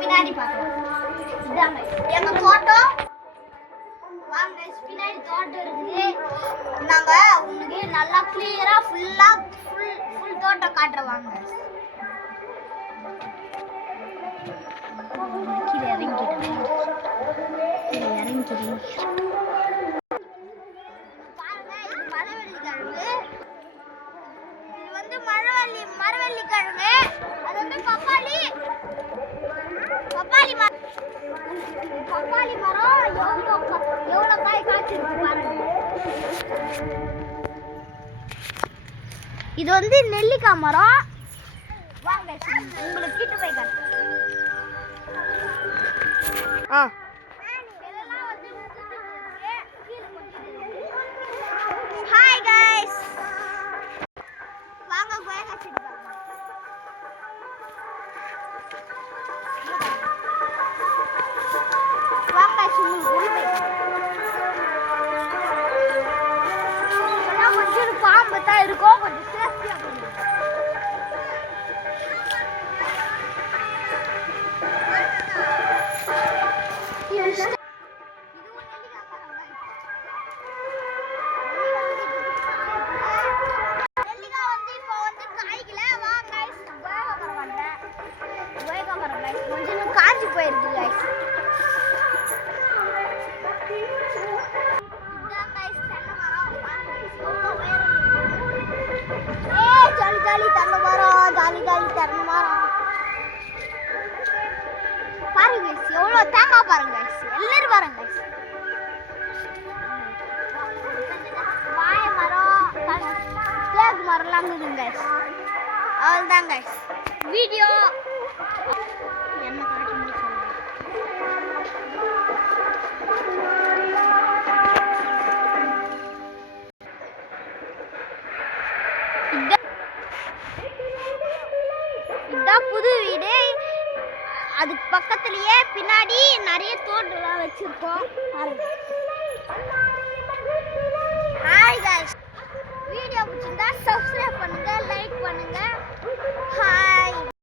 பின்னாடி பார்க்கலாம். இதாங்க எங்க தோட்டம். வாங்க பின்னாடி தோட்டம் இருக்குது. நாங்க உங்களுக்கு நல்லா கிளியரா ஃபுல் தோட்டம் காட்டுறோம் வாங்க. கீழே இறங்கிடுறேன். பாருங்க இது மரவள்ளி கிழங்கு. இது வந்து மரவள்ளி கிழங்கு. அது வந்து பப்பாளி மரம் எவ்வளவு காய் காய்ச்சிருக்கு பாருங்க. இது வந்து நெல்லிக்காய் மரம். வாங்க உங்களுக்கு கிட்ட போய் காட்டு. ஹாய் गाइस வாங்க கோயக்கா செடி பாருங்க. வாங்க சும்மா கொஞ்சம் பாம்பு தான் இருக்கும். கொஞ்சம் சேஃப்டியா பண்ணுங்க. கொஞ்சம் காஞ்சி போயிருக்கு गाइस. இதான் गाइस தென்னை மரம். ஜாலி ஜாலி தென்னை மரம். பாருங்க गाइस எவ்வளவு தேங்காய் பாருங்க गाइस. எல்லாரும் பாருங்க गाइस. வாழை மரம், தேக்கு மரம்லாம் இருக்குங்க गाइस. அவ்வளவுதான் गाइस வீடியோ. என்ன காட்ட முடியும் இதான் புது வீடு. அதுக்கு பக்கத்துலயே பின்னாடி நிறைய தோட்டம்லாம் வச்சிருக்கோம். ஹாய் गाइस வீடியோ பிடிச்சிருந்தா சப்ஸ்கிரைப் பண்ணுங்க, லைக் பண்ணுங்க.